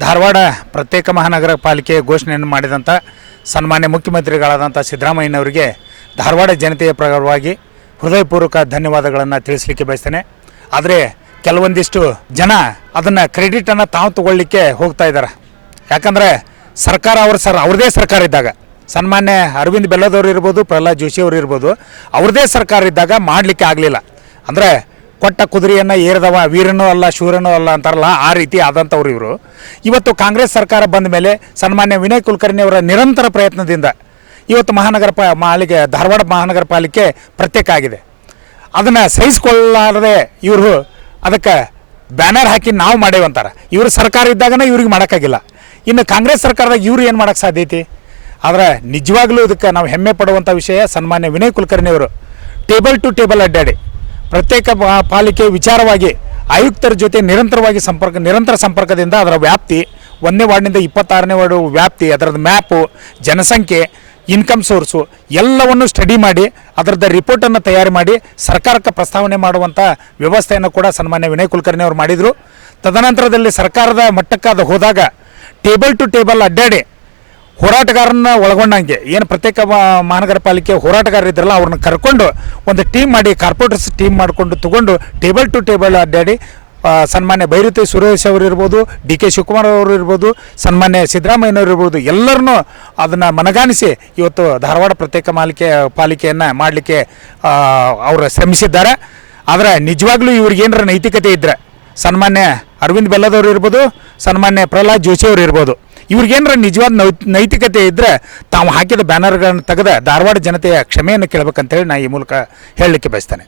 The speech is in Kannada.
ಧಾರವಾಡ ಪ್ರತ್ಯೇಕ ಮಹಾನಗರ ಪಾಲಿಕೆ ಘೋಷಣೆಯನ್ನು ಮಾಡಿದಂಥ ಸನ್ಮಾನ್ಯ ಮುಖ್ಯಮಂತ್ರಿಗಳಾದಂಥ ಸಿದ್ದರಾಮಯ್ಯನವರಿಗೆ ಧಾರವಾಡ ಜನತೆಯ ಪರವಾಗಿ ಹೃದಯಪೂರ್ವಕ ಧನ್ಯವಾದಗಳನ್ನು ತಿಳಿಸಲಿಕ್ಕೆ ಬಯಸ್ತೇನೆ. ಆದರೆ ಕೆಲವೊಂದಿಷ್ಟು ಜನ ಅದನ್ನು ಕ್ರೆಡಿಟನ್ನು ತಾವು ತಗೊಳ್ಳಿಕ್ಕೆ ಹೋಗ್ತಾ ಇದ್ದಾರೆ. ಯಾಕಂದರೆ ಸರ್ಕಾರ ಅವ್ರದ್ದೇ ಸರ್ಕಾರ ಇದ್ದಾಗ, ಸನ್ಮಾನ್ಯ ಅರವಿಂದ್ ಬೆಲ್ಲದವರು ಇರ್ಬೋದು, ಪ್ರಹ್ಲಾದ್ ಜೋಶಿ ಅವರು ಇರ್ಬೋದು, ಅವ್ರದ್ದೇ ಸರ್ಕಾರ ಇದ್ದಾಗ ಮಾಡಲಿಕ್ಕೆ ಆಗಲಿಲ್ಲ. ಅಂದರೆ ಕೊಟ್ಟ ಕುದುರೆಯನ್ನು ಏರಿದವ ವೀರನೂ ಅಲ್ಲ ಶೂರನೂ ಅಲ್ಲ ಅಂತಾರಲ್ಲ, ಆ ರೀತಿ ಆದಂಥವ್ರು ಇವರು. ಇವತ್ತು ಕಾಂಗ್ರೆಸ್ ಸರ್ಕಾರ ಬಂದ ಮೇಲೆ ಸನ್ಮಾನ್ಯ ವಿನಯ್ ಕುಲಕರ್ಣಿ ಅವರ ನಿರಂತರ ಪ್ರಯತ್ನದಿಂದ ಇವತ್ತು ಧಾರವಾಡ ಮಹಾನಗರ ಪಾಲಿಕೆ ಪ್ರತ್ಯೇಕ ಆಗಿದೆ. ಅದನ್ನು ಸಹಿಸಿಕೊಳ್ಳಾರದೆ ಇವರು ಅದಕ್ಕೆ ಬ್ಯಾನರ್ ಹಾಕಿ ನಾವು ಮಾಡೇವಂತಾರೆ. ಇವರು ಸರ್ಕಾರ ಇದ್ದಾಗನೇ ಇವ್ರಿಗೆ ಮಾಡೋಕ್ಕಾಗಿಲ್ಲ, ಇನ್ನು ಕಾಂಗ್ರೆಸ್ ಸರ್ಕಾರದಾಗ ಇವ್ರು ಏನು ಮಾಡೋಕ್ಕೆ ಸಾಧ್ಯ ಐತಿ? ಆದರೆ ನಿಜವಾಗ್ಲೂ ಇದಕ್ಕೆ ನಾವು ಹೆಮ್ಮೆ ಪಡುವಂಥ ವಿಷಯ, ಸನ್ಮಾನ್ಯ ವಿನಯ್ ಕುಲಕರ್ಣಿ ಅವರು ಟೇಬಲ್ ಟು ಟೇಬಲ್ ಅಡ್ಡಾಡಿ ಪ್ರತ್ಯೇಕ ಪಾಲಿಕೆ ವಿಚಾರವಾಗಿ ಆಯುಕ್ತರ ಜೊತೆ ನಿರಂತರ ಸಂಪರ್ಕದಿಂದ ಅದರ ವ್ಯಾಪ್ತಿ 1ನೇ ವಾರ್ಡ್ನಿಂದ 26ನೇ ವಾರ್ಡು ವ್ಯಾಪ್ತಿ, ಅದರದ್ದು ಮ್ಯಾಪು, ಜನಸಂಖ್ಯೆ, ಇನ್ಕಮ್ ಸೋರ್ಸು ಎಲ್ಲವನ್ನು ಸ್ಟಡಿ ಮಾಡಿ ಅದರದ್ದು ರಿಪೋರ್ಟನ್ನು ತಯಾರು ಮಾಡಿ ಸರ್ಕಾರಕ್ಕೆ ಪ್ರಸ್ತಾವನೆ ಮಾಡುವಂಥ ವ್ಯವಸ್ಥೆಯನ್ನು ಕೂಡ ಸನ್ಮಾನ್ಯ ವಿನಯ್ ಕುಲಕರ್ಣಿ ಅವರು ಮಾಡಿದರು. ತದನಂತರದಲ್ಲಿ ಸರ್ಕಾರದ ಮಟ್ಟಕ್ಕೆ ಅದು ಹೋದಾಗ ಟೇಬಲ್ ಟು ಟೇಬಲ್ ಅಡ್ಡಾಡಿ ಹೋರಾಟಗಾರನ್ನ ಒಳಗೊಂಡಂಗೆ ಏನು ಪ್ರತ್ಯೇಕ ಮಹಾನಗರ ಪಾಲಿಕೆ ಹೋರಾಟಗಾರರಿದ್ರಲ್ಲ ಅವ್ರನ್ನ ಕರ್ಕೊಂಡು ಒಂದು ಟೀಮ್ ಮಾಡಿ, ಕಾರ್ಪೊರೇಟರ್ಸ್ ಟೀಮ್ ಮಾಡಿಕೊಂಡು ತಗೊಂಡು ಟೇಬಲ್ ಟು ಟೇಬಲ್ ಅಡ್ಡಾಡಿ ಸನ್ಮಾನ್ಯ ಬೈರತಿ ಸುರೇಶ್ ಅವರು ಇರ್ಬೋದು, ಡಿ.ಕೆ. ಶಿವಕುಮಾರ್ ಅವರು ಇರ್ಬೋದು, ಸನ್ಮಾನ್ಯ ಸಿದ್ದರಾಮಯ್ಯನವರು ಇರ್ಬೋದು, ಎಲ್ಲರನ್ನೂ ಅದನ್ನು ಮನಗಾಣಿಸಿ ಇವತ್ತು ಧಾರವಾಡ ಪ್ರತ್ಯೇಕ ಪಾಲಿಕೆಯನ್ನು ಮಾಡಲಿಕ್ಕೆ ಅವರು ಶ್ರಮಿಸಿದ್ದಾರೆ. ಆದರೆ ನಿಜವಾಗ್ಲೂ ಇವ್ರಿಗೇನರ ನೈತಿಕತೆ ಇದ್ದರೆ ಸನ್ಮಾನ್ಯ ಅರವಿಂದ್ ಬೆಲ್ಲದವರು ಇರ್ಬೋದು, ಸನ್ಮಾನ್ಯ ಪ್ರಹ್ಲಾದ್ ಜೋಶಿ ಅವರು ಇರ್ಬೋದು, ಇವ್ರಿಗೇನರ ನಿಜವಾದ ನೈತಿಕತೆ ಇದ್ದರೆ ತಾವು ಹಾಕಿದ ಬ್ಯಾನರ್ಗಳನ್ನು ತೆಗೆದ ಧಾರವಾಡ ಜನತೆಯ ಕ್ಷಮೆಯನ್ನು ಕೇಳಬೇಕಂತೇಳಿ ನಾನು ಈ ಮೂಲಕ ಹೇಳಲಿಕ್ಕೆ ಬಯಸ್ತೇನೆ.